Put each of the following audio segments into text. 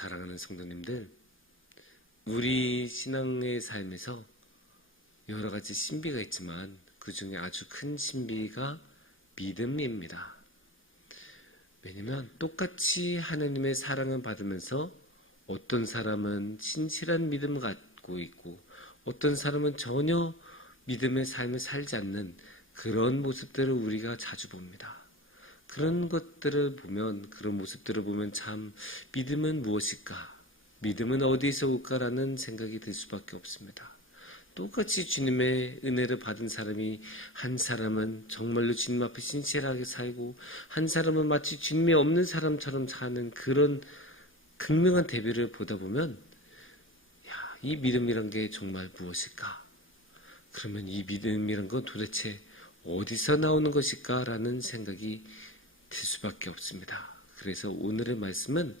사랑하는 성도님들, 우리 신앙의 삶에서 여러 가지 신비가 있지만 그 중에 아주 큰 신비가 믿음입니다. 왜냐면 똑같이 하나님의 사랑을 받으면서 어떤 사람은 신실한 믿음을 갖고 있고 어떤 사람은 전혀 믿음의 삶을 살지 않는 그런 모습들을 우리가 자주 봅니다. 그런 모습들을 보면 참 믿음은 무엇일까? 믿음은 어디서 올까라는 생각이 들 수밖에 없습니다. 똑같이 주님의 은혜를 받은 사람이 한 사람은 정말로 주님 앞에 신실하게 살고 한 사람은 마치 주님이 없는 사람처럼 사는 그런 극명한 대비를 보다 보면 이 믿음이란 게 정말 무엇일까? 그러면 이 믿음이란 건 도대체 어디서 나오는 것일까? 라는 생각이 들 수밖에 없습니다. 그래서 오늘의 말씀은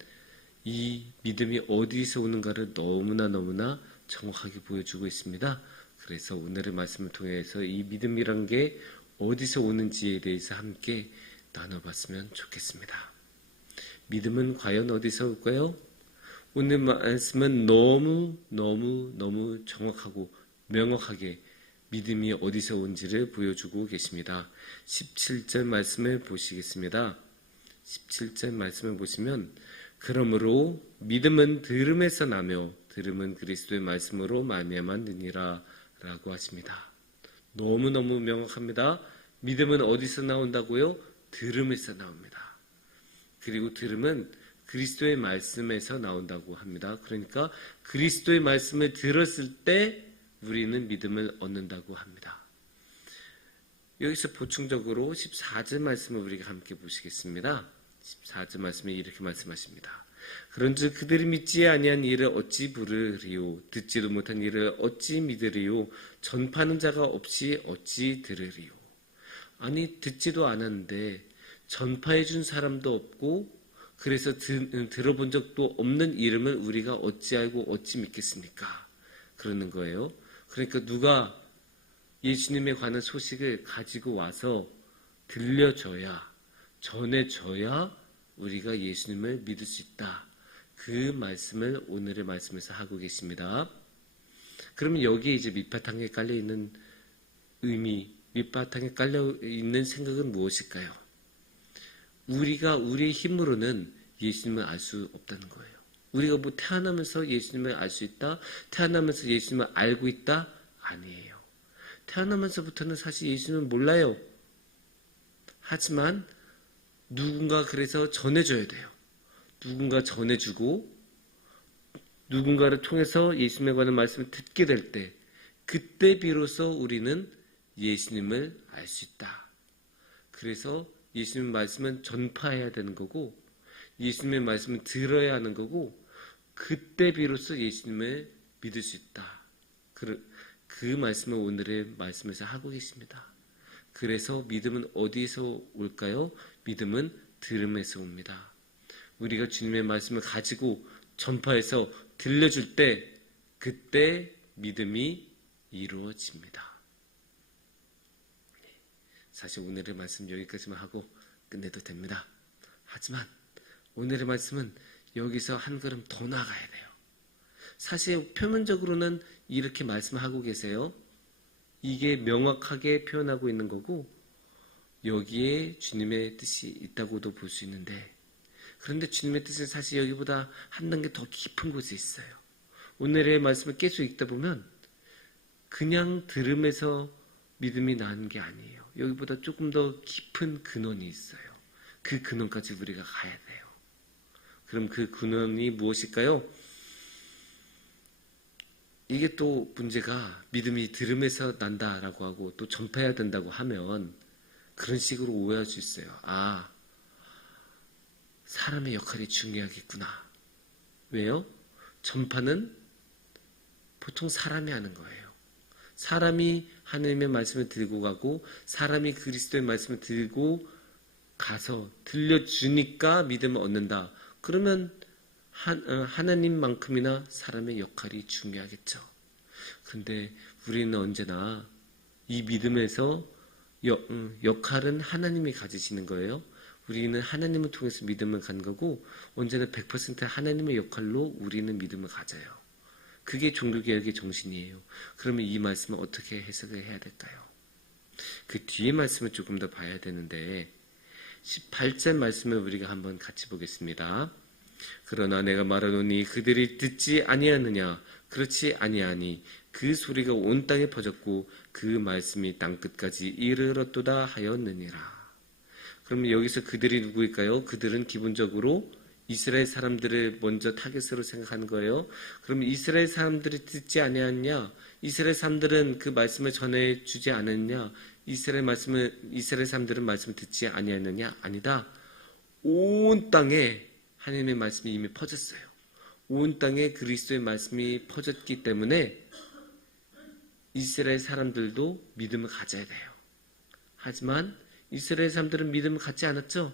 이 믿음이 어디서 오는가를 너무나 정확하게 보여주고 있습니다. 그래서 오늘의 말씀을 통해서 이 믿음이란 게 어디서 오는지에 대해서 함께 나눠봤으면 좋겠습니다. 믿음은 과연 어디서 올까요? 오늘 말씀은 너무 정확하고 명확하게 믿음이 어디서 온지를 보여주고 계십니다. 17절 말씀을 보시겠습니다. 17절 말씀을 보시면 그러므로 믿음은 들음에서 나며 들음은 그리스도의 말씀으로 말미암았느니라 라고 하십니다. 너무너무 명확합니다. 믿음은 어디서 나온다고요? 들음에서 나옵니다. 그리고 들음은 그리스도의 말씀에서 나온다고 합니다. 그러니까 그리스도의 말씀을 들었을 때 우리는 믿음을 얻는다고 합니다. 여기서 보충적으로 14절 말씀을 우리가 함께 보시겠습니다. 14절 말씀에 이렇게 말씀하십니다. 그런즉 그들이 믿지 아니한 이를 어찌 부르리요 듣지도 못한 이를 어찌 믿으리요 전파하는 자가 없이 어찌 들으리요. 아니 듣지도 않았는데 전파해 준 사람도 없고 그래서 들어본 적도 없는 이름을 우리가 어찌 알고 어찌 믿겠습니까? 그러는 거예요. 그러니까 누가 예수님에 관한 소식을 가지고 와서 들려줘야, 전해줘야 우리가 예수님을 믿을 수 있다. 그 말씀을 오늘의 말씀에서 하고 계십니다. 그러면 여기에 이제 밑바탕에 깔려있는 의미, 밑바탕에 깔려있는 생각은 무엇일까요? 우리가 우리의 힘으로는 예수님을 알 수 없다는 거예요. 우리가 뭐 태어나면서 예수님을 알 수 있다? 태어나면서 예수님을 알고 있다? 아니에요. 태어나면서부터는 사실 예수님을 몰라요. 하지만 누군가 그래서 전해줘야 돼요. 누군가 전해주고 누군가를 통해서 예수님에 관한 말씀을 듣게 될 때 그때 비로소 우리는 예수님을 알 수 있다. 그래서 예수님의 말씀은 전파해야 되는 거고 예수님의 말씀을 들어야 하는 거고 그때 비로소 예수님을 믿을 수 있다. 그 말씀을 오늘의 말씀에서 하고 계십니다. 그래서 믿음은 어디에서 올까요? 믿음은 들음에서 옵니다. 우리가 주님의 말씀을 가지고 전파해서 들려줄 때 그때 믿음이 이루어집니다. 사실 오늘의 말씀 여기까지만 하고 끝내도 됩니다. 하지만 오늘의 말씀은 여기서 한 걸음 더 나가야 돼요. 사실 표면적으로는 이렇게 말씀하고 계세요. 이게 명확하게 표현하고 있는 거고 여기에 주님의 뜻이 있다고도 볼 수 있는데 그런데 주님의 뜻은 사실 여기보다 한 단계 더 깊은 곳에 있어요. 오늘의 말씀을 계속 읽다 보면 그냥 들음에서 믿음이 나는 게 아니에요. 여기보다 조금 더 깊은 근원이 있어요. 그 근원까지 우리가 가야 돼요. 그럼 그 근원이 무엇일까요? 이게 또 문제가 믿음이 들음에서 난다라고 하고 또 전파해야 된다고 하면 그런 식으로 오해할 수 있어요. 아, 사람의 역할이 중요하겠구나. 왜요? 전파는 보통 사람이 하는 거예요. 사람이 하나님의 말씀을 들고 가고 사람이 그리스도의 말씀을 들고 가서 들려주니까 믿음을 얻는다. 그러면 하나님만큼이나 사람의 역할이 중요하겠죠. 그런데 우리는 언제나 이 믿음에서 역할은 하나님이 가지시는 거예요. 우리는 하나님을 통해서 믿음을 갖는 거고 언제나 100% 하나님의 역할로 우리는 믿음을 가져요. 그게 종교개혁의 정신이에요. 그러면 이 말씀을 어떻게 해석을 해야 될까요? 그 뒤에 말씀을 조금 더 봐야 되는데 18절 말씀을 우리가 한번 같이 보겠습니다. 그러나 내가 말하노니 그들이 듣지 아니하느냐? 그렇지 아니하니 그 소리가 온 땅에 퍼졌고 그 말씀이 땅끝까지 이르렀도다 하였느니라. 그러면 여기서 그들이 누구일까요? 그들은 기본적으로 이스라엘 사람들을 먼저 타겟으로 생각하는 거예요. 그러면 이스라엘 사람들이 듣지 아니하느냐? 이스라엘 사람들은 그 말씀을 전해주지 않았느냐? 이스라엘 사람들은 말씀을 듣지 아니하느냐? 아니다. 온 땅에 하나님의 말씀이 이미 퍼졌어요. 온 땅에 그리스도의 말씀이 퍼졌기 때문에 이스라엘 사람들도 믿음을 가져야 돼요. 하지만 이스라엘 사람들은 믿음을 갖지 않았죠.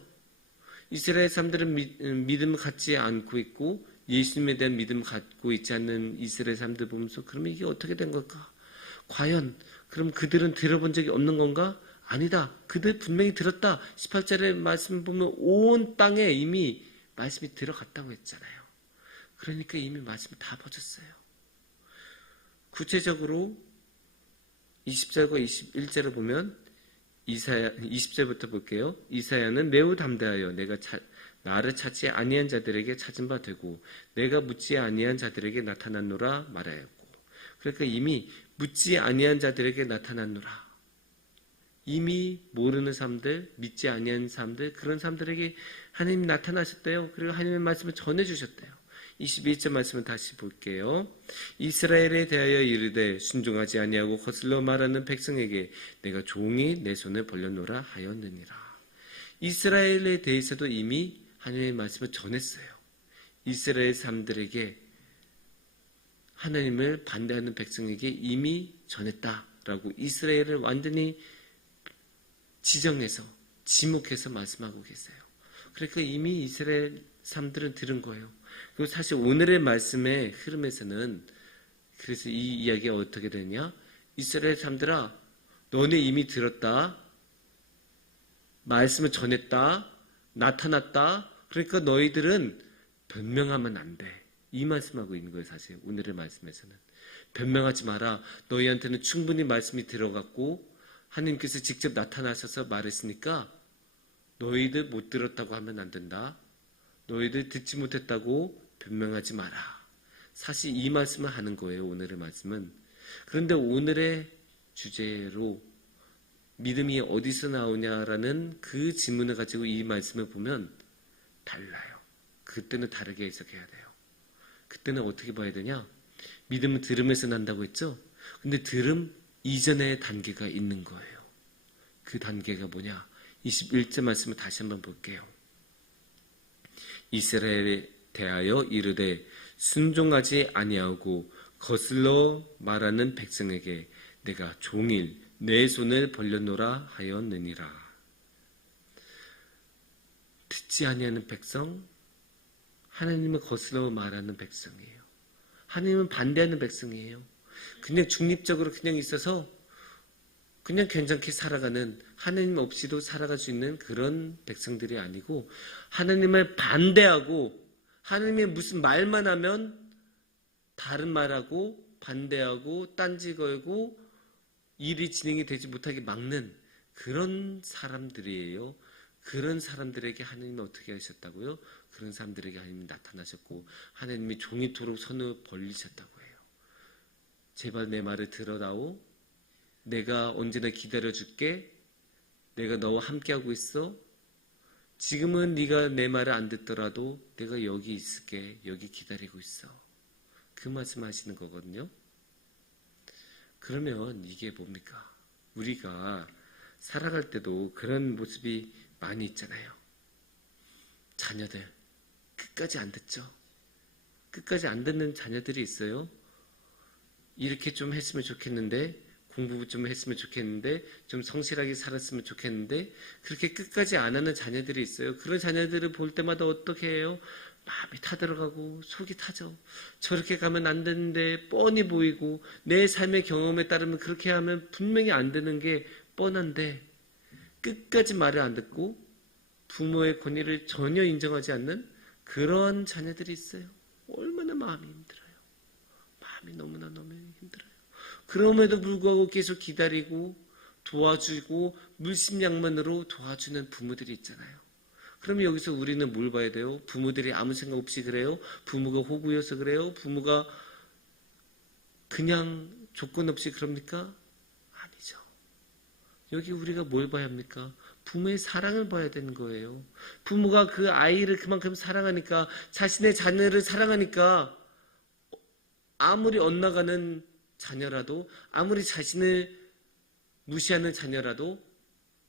이스라엘 사람들은 믿음을 갖지 않고 있고 예수님에 대한 믿음을 갖고 있지 않는 이스라엘 사람들 보면서 그러면 이게 어떻게 된 걸까? 과연 그럼 그들은 들어본 적이 없는 건가? 아니다. 그들 분명히 들었다. 18절의 말씀 보면 온 땅에 이미 말씀이 들어갔다고 했잖아요. 그러니까 이미 말씀이 다 퍼졌어요. 구체적으로 20절과 21절을 보면 20절부터 볼게요. 이사야는 매우 담대하여 내가 나를 찾지 아니한 자들에게 찾은 바 되고 내가 묻지 아니한 자들에게 나타났노라 말하였고, 그러니까 이미 묻지 아니한 자들에게 나타났노라. 이미 모르는 사람들, 믿지 아니한 사람들, 그런 사람들에게 하나님이 나타나셨대요. 그리고 하나님의 말씀을 전해주셨대요. 21절 말씀을 다시 볼게요. 이스라엘에 대하여 이르되 순종하지 아니하고 거슬러 말하는 백성에게 내가 종이 내 손을 벌려놓으라 하였느니라. 이스라엘에 대해서도 이미 하나님의 말씀을 전했어요. 이스라엘 사람들에게 하나님을 반대하는 백성에게 이미 전했다라고 이스라엘을 완전히 지정해서 지목해서 말씀하고 계세요. 그러니까 이미 이스라엘 사람들은 들은 거예요. 그리고 사실 오늘의 말씀의 흐름에서는 그래서 이 이야기가 어떻게 되냐? 이스라엘 사람들아, 너네 이미 들었다. 말씀을 전했다. 나타났다. 그러니까 너희들은 변명하면 안 돼. 이 말씀하고 있는 거예요. 사실 오늘의 말씀에서는. 변명하지 마라. 너희한테는 충분히 말씀이 들어갔고 하나님께서 직접 나타나셔서 말했으니까 너희들 못 들었다고 하면 안 된다. 너희들 듣지 못했다고 변명하지 마라. 사실 이 말씀을 하는 거예요. 오늘의 말씀은. 그런데 오늘의 주제로 믿음이 어디서 나오냐라는 그 질문을 가지고 이 말씀을 보면 달라요. 그때는 다르게 해석해야 돼요. 그때는 어떻게 봐야 되냐? 믿음은 들음에서 난다고 했죠? 근데 들음 이전의 단계가 있는 거예요. 그 단계가 뭐냐? 21절 말씀을 다시 한번 볼게요. 이스라엘에 대하여 이르되 순종하지 아니하고 거슬러 말하는 백성에게 내가 종일 내 손을 벌려놓으라 하였느니라. 듣지 아니하는 백성, 하나님을 거슬러 말하는 백성이에요. 하나님은 반대하는 백성이에요. 그냥 중립적으로 그냥 있어서 그냥 괜찮게 살아가는, 하나님 없이도 살아갈 수 있는 그런 백성들이 아니고 하나님을 반대하고 하나님의 무슨 말만 하면 다른 말하고 반대하고 딴지 걸고 일이 진행이 되지 못하게 막는 그런 사람들이에요. 그런 사람들에게 하나님이 어떻게 하셨다고요? 그런 사람들에게 하나님이 나타나셨고 하나님이 종이토록 손을 벌리셨다고 해요. 제발 내 말을 들어다오. 내가 언제나 기다려줄게. 내가 너와 함께하고 있어. 지금은 네가 내 말을 안 듣더라도 내가 여기 있을게. 여기 기다리고 있어. 그 말씀 하시는 거거든요. 그러면 이게 뭡니까? 우리가 살아갈 때도 그런 모습이 많이 있잖아요. 자녀들 끝까지 안 듣죠. 끝까지 안 듣는 자녀들이 있어요. 이렇게 좀 했으면 좋겠는데, 공부 좀 했으면 좋겠는데, 좀 성실하게 살았으면 좋겠는데, 그렇게 끝까지 안 하는 자녀들이 있어요. 그런 자녀들을 볼 때마다 어떻게 해요? 마음이 타들어가고 속이 타죠. 저렇게 가면 안 되는데 뻔히 보이고 내 삶의 경험에 따르면 그렇게 하면 분명히 안 되는 게 뻔한데 끝까지 말을 안 듣고 부모의 권위를 전혀 인정하지 않는 그런 자녀들이 있어요. 얼마나 마음이 힘들어요. 마음이 너무나 힘들어요. 그럼에도 불구하고 계속 기다리고 도와주고 물심양면으로 도와주는 부모들이 있잖아요. 그럼 여기서 우리는 뭘 봐야 돼요? 부모들이 아무 생각 없이 그래요? 부모가 호구여서 그래요? 부모가 그냥 조건 없이 그럽니까? 아니죠. 여기 우리가 뭘 봐야 합니까? 부모의 사랑을 봐야 되는 거예요. 부모가 그 아이를 그만큼 사랑하니까, 자신의 자녀를 사랑하니까 아무리 엇나가는 자녀라도, 아무리 자신을 무시하는 자녀라도,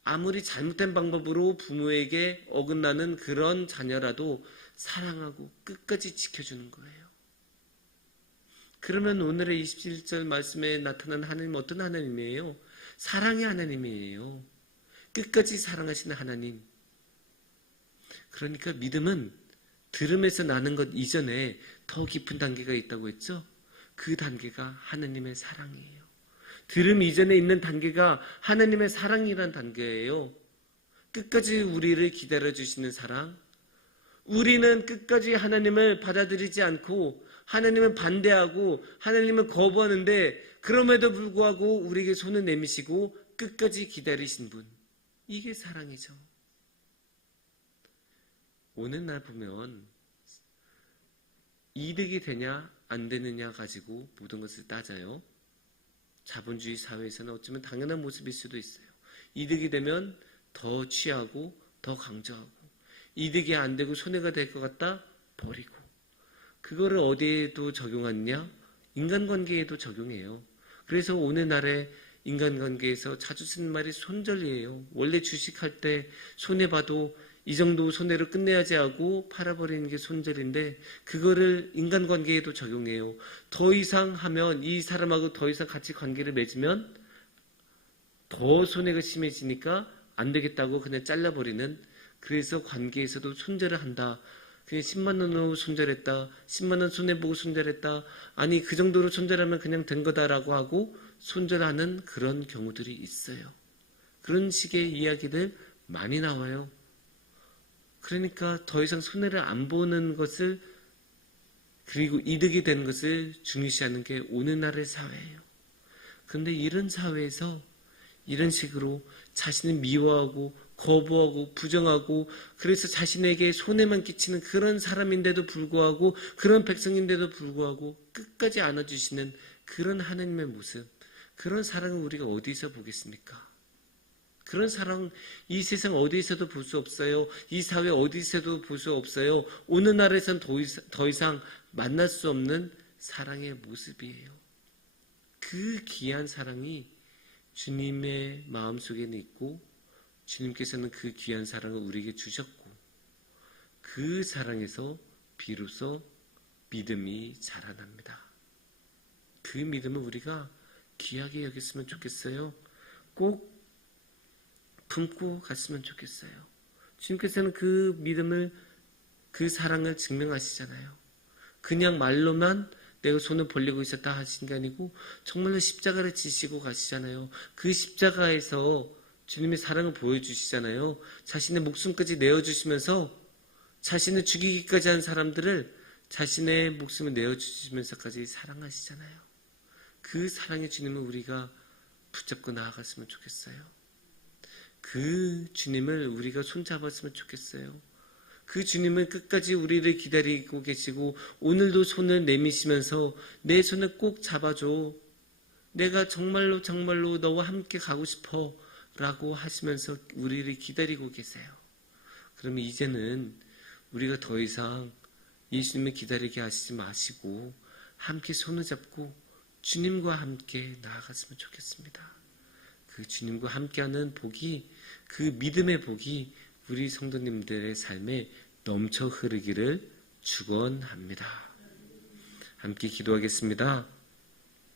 아무리 잘못된 방법으로 부모에게 어긋나는 그런 자녀라도 사랑하고 끝까지 지켜주는 거예요. 그러면 오늘의 27절 말씀에 나타난 하나님 어떤 하나님이에요? 사랑의 하나님이에요. 끝까지 사랑하시는 하나님. 그러니까 믿음은 들음에서 나는 것 이전에 더 깊은 단계가 있다고 했죠? 그 단계가 하나님의 사랑이에요. 들음 이전에 있는 단계가 하나님의 사랑이란 단계예요. 끝까지 우리를 기다려주시는 사랑. 우리는 끝까지 하나님을 받아들이지 않고 하나님은 반대하고 하나님은 거부하는데 그럼에도 불구하고 우리에게 손을 내미시고 끝까지 기다리신 분. 이게 사랑이죠. 오는 날 보면 이득이 되냐 안 되느냐 가지고 모든 것을 따져요. 자본주의 사회에서는 어쩌면 당연한 모습일 수도 있어요. 이득이 되면 더 취하고 더 강조하고, 이득이 안 되고 손해가 될 것 같다 버리고. 그거를 어디에도 적용하느냐? 인간관계에도 적용해요. 그래서 오늘날의 인간관계에서 자주 쓰는 말이 손절이에요. 원래 주식할 때 손해봐도 이 정도 손해를 끝내야지 하고 팔아버리는 게 손절인데, 그거를 인간관계에도 적용해요. 더 이상 하면, 이 사람하고 더 이상 같이 관계를 맺으면 더 손해가 심해지니까 안 되겠다고 그냥 잘라버리는, 그래서 관계에서도 손절을 한다. 그냥 10만 원으로 손절했다. 10만 원 손해보고 손절했다. 아니 그 정도로 손절하면 그냥 된 거다라고 하고 손절하는 그런 경우들이 있어요. 그런 식의 이야기들 많이 나와요. 그러니까 더 이상 손해를 안 보는 것을, 그리고 이득이 되는 것을 중요시하는 게 오늘날의 사회예요. 그런데 이런 사회에서 이런 식으로 자신을 미워하고 거부하고 부정하고, 그래서 자신에게 손해만 끼치는 그런 사람인데도 불구하고, 그런 백성인데도 불구하고 끝까지 안아주시는 그런 하나님의 모습, 그런 사랑을 우리가 어디서 보겠습니까? 그런 사랑 이 세상 어디에서도 볼 수 없어요. 이 사회 어디서도 볼 수 없어요. 오늘날에선 더 이상 만날 수 없는 사랑의 모습이에요. 그 귀한 사랑이 주님의 마음속에는 있고, 주님께서는 그 귀한 사랑을 우리에게 주셨고, 그 사랑에서 비로소 믿음이 자라납니다. 그 믿음을 우리가 귀하게 여겼으면 좋겠어요. 꼭 품고 갔으면 좋겠어요. 주님께서는 그 믿음을, 그 사랑을 증명하시잖아요. 그냥 말로만 내가 손을 벌리고 있었다 하신 게 아니고 정말로 십자가를 지시고 가시잖아요. 그 십자가에서 주님의 사랑을 보여주시잖아요. 자신의 목숨까지 내어주시면서 자신을 죽이기까지 한 사람들을 자신의 목숨을 내어주시면서까지 사랑하시잖아요. 그 사랑의 주님을 우리가 붙잡고 나아갔으면 좋겠어요. 그 주님을 우리가 손잡았으면 좋겠어요. 그 주님은 끝까지 우리를 기다리고 계시고 오늘도 손을 내미시면서 내 손을 꼭 잡아줘. 내가 정말로 정말로 너와 함께 가고 싶어 라고 하시면서 우리를 기다리고 계세요. 그러면 이제는 우리가 더 이상 예수님을 기다리게 하시지 마시고 함께 손을 잡고 주님과 함께 나아갔으면 좋겠습니다. 그 주님과 함께하는 복이, 그 믿음의 복이 우리 성도님들의 삶에 넘쳐 흐르기를 축원합니다. 함께 기도하겠습니다.